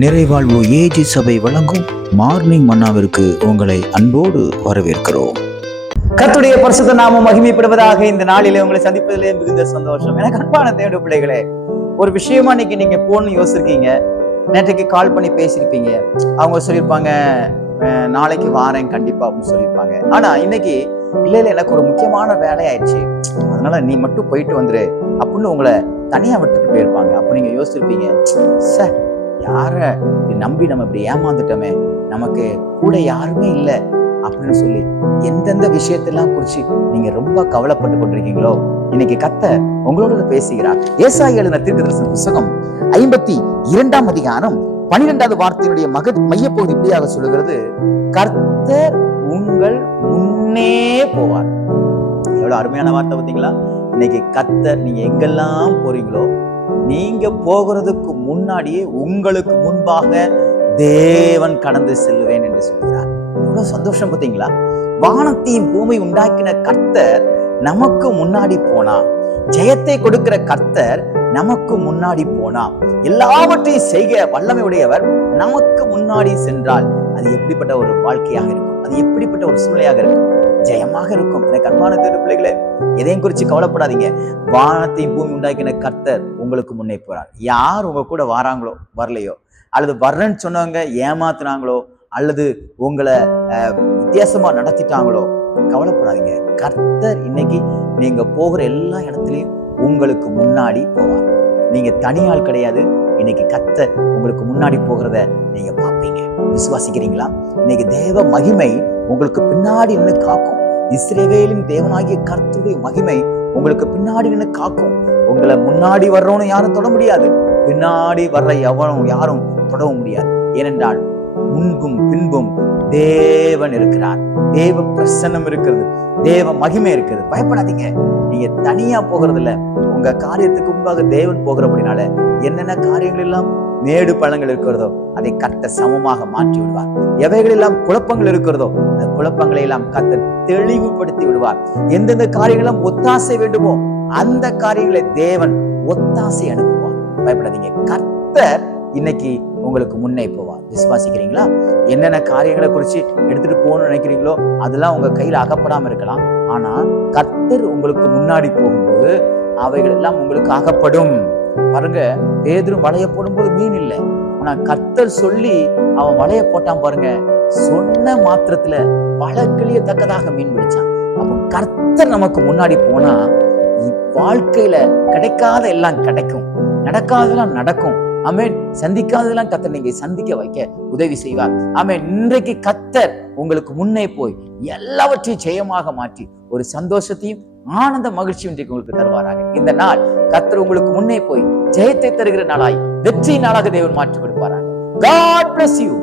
நிறைவாழ்வு AG சபை வழங்கும் morning மன்னாவிற்கு உங்களை அன்போடு வரவேற்கிறோம். கர்த்தருடைய பரிசுத்த நாமம் மகிமைப்படுவதாக. இந்த நாளிலே உங்களை சந்திப்பதிலே மிகுந்த சந்தோஷம். எனக்கு அன்பான தேவனுடைய பிள்ளைகளே, ஒரு விஷயமா இன்னைக்கு நீங்க போன்னு யோசிச்சிருக்கீங்க. நேற்றைக்கு கால் பண்ணி பேசியிருப்பீங்க. அவங்க சொல்லியிருப்பாங்க நாளைக்கு வாரேன் கண்டிப்பா அப்படின்னு சொல்லியிருப்பாங்க. ஆனா இன்னைக்கு இல்ல எனக்கு ஒரு முக்கியமான வேலை ஆயிடுச்சு, அதனால நீ மட்டும் போயிட்டு வந்துரு அப்படின்னு உங்களை தனியா விட்டுட்டு போயிருப்பாங்க. அப்ப நீங்க யோசிச்சிருப்பீங்க, சார் யார நம்பி நம்ம இப்படி ஏமாந்துட்டோமே, நமக்கு கூட யாருமே இல்லை அப்படின்னு சொல்லி எந்தெந்த விஷயத்தெல்லாம் குறிச்சு நீங்க ரொம்ப கவலைப்பட்டு கொண்டிருக்கீங்களோ, இன்னைக்கு கர்த்தர் உங்களோட பேசுகிறார். ஏசாயா எழுதின தீர்க்கதரிசன புத்தகம் 52ஆம் அதிகாரம் 12வது வார்த்தையினுடைய மையப்பகுதி இப்படியாக சொல்லுகிறது, கர்த்தர் உங்கள் முன்னே போவார். எவ்வளவு அருமையான வார்த்தை பார்த்தீங்களா? இன்னைக்கு கர்த்தர் நீங்க எங்கெல்லாம் போறீங்களோ, நீங்க போகிறதுக்கு முன்னாடியே உங்களுக்கு முன்பாக தேவன் கடந்து செல்லுவேன் என்று சொல்கிறார். எவ்வளவு சந்தோஷம் பார்த்தீங்களா? வானத்தையும் பூமி உண்டாக்கின கர்த்தர் நமக்கு முன்னாடி போனா, ஜெயத்தை கொடுக்கிற கர்த்தர் நமக்கு முன்னாடி போனா, எல்லாவற்றையும் செய்க வல்லமை உடையவர் நமக்கு முன்னாடி சென்றால் அது எப்படிப்பட்ட ஒரு வாழ்க்கையாக இருக்கும், அது எப்படிப்பட்ட ஒரு சூழ்நிலையாக இருக்கும், ஜெயமாக இருக்கும். எனக்கு அன்பான தேவ பிள்ளைகளே, எதையும் குறித்து கவலைப்படாதீங்க. வானத்தையும் பூமி உண்டாக்கின கர்த்தர் உங்களுக்கு முன்னே போறார். யார் உங்க கூட வராங்களோ வரலையோ, அல்லது வர்றேன்னு சொன்னவங்க ஏமாத்துனாங்களோ, அல்லது உங்களை வித்தியாசமா நடத்திட்டாங்களோ, கவலைப்படாதீங்க. கர்த்தர் இன்னைக்கு நீங்க போகிற எல்லா இடத்துலயும் உங்களுக்கு முன்னாடி போவார். நீங்க தனியால் கிடையாது. இன்னைக்கு கர்த்தர் உங்களுக்கு முன்னாடி போகிறத நீங்க பார்ப்பீங்க. விசுவாசிக்கிறீங்களா? இன்னைக்கு தேவ மகிமை உங்களுக்கு பின்னாடி நின்று காக்கும். இஸ்ரவேலின் தேவனாகிய கர்த்தருடைய மகிமை உங்களுக்கு பின்னாடி நின்று காக்கும். உங்களை முன்னாடி வர்றவனும் யாரும் தொட முடியாது, பின்னாடி வர்ற எவனும் யாரும் தொடவும் முடியாது. ஏனென்றால் முன்பும் பின்பும் தேவன் இருக்கிறார், தேவ பிரசன்னம் இருக்கிறது, தேவ மகிமை இருக்கிறது. பயப்படாதீங்க. நீங்க தனியா போகிறது இல்ல, உங்க காரியத்துக்கு முன்பாக தேவன் போகிறபடினால என்னென்ன காரியங்கள் எல்லாம் மேடு பள்ளங்கள் இருக்கிறதோ அதை கர்த்தர் சமமாக மாற்றி விடுவார். எவைகள் எல்லாம் குழப்பங்கள் இருக்கிறதோ அந்த குழப்பங்களை எல்லாம் கர்த்தர் தெளிவுபடுத்தி விடுவார். எந்தெந்த காரியங்களும் ஒத்தாசை வேண்டுமோ அந்த காரியங்களை தேவன் ஒத்தாசை அனுப்புவார். பயப்படாதீங்க. கர்த்தர் இன்னைக்கு உங்களுக்கு முன்னே போவார். விசுவாசிக்கிறீங்களா? என்னென்ன காரியங்களை குறிச்சு எடுத்துட்டு போகணும்னு நினைக்கிறீங்களோ அதெல்லாம் உங்க கையில அகப்படாம இருக்கலாம். ஆனா கர்த்தர் உங்களுக்கு முன்னாடி போகும்போது அவைகள் எல்லாம் உங்களுக்கு அகப்படும். பாருங்க, பேதுரு வலைய போடும்போது மீன் இல்லை, ஆனா கர்த்தர் சொல்லி அவன் வலைய போட்டான். பாருங்க, சொன்ன மாத்திரத்துல பல கிளியத்தக்கதாக மீன் பிடிச்சான். அப்போ கர்த்தர் நமக்கு முன்னாடி போனா வாழ்க்கையில கிடைக்காத எல்லாம் கிடைக்கும், நடக்காதெல்லாம் நடக்கும். ஆமென். சந்திக்காததெல்லாம் கர்த்தர் நீங்க சந்திக்க வைக்க உதவி செய்வார். ஆமென். இன்றைக்கு கர்த்தர் உங்களுக்கு முன்னே போய் எல்லாவற்றையும் ஜெயமாக மாற்றி ஒரு சந்தோஷத்தையும் ஆனந்த மகிழ்ச்சியும் இன்றைக்கு உங்களுக்கு தருவாராக. இந்த நாள் கர்த்தர் உங்களுக்கு முன்னே போய் ஜெயத்தை தருகிற நாளாய், வெற்றி நாளாக தேவன் மாற்றி கொடுப்பாராக. God bless you.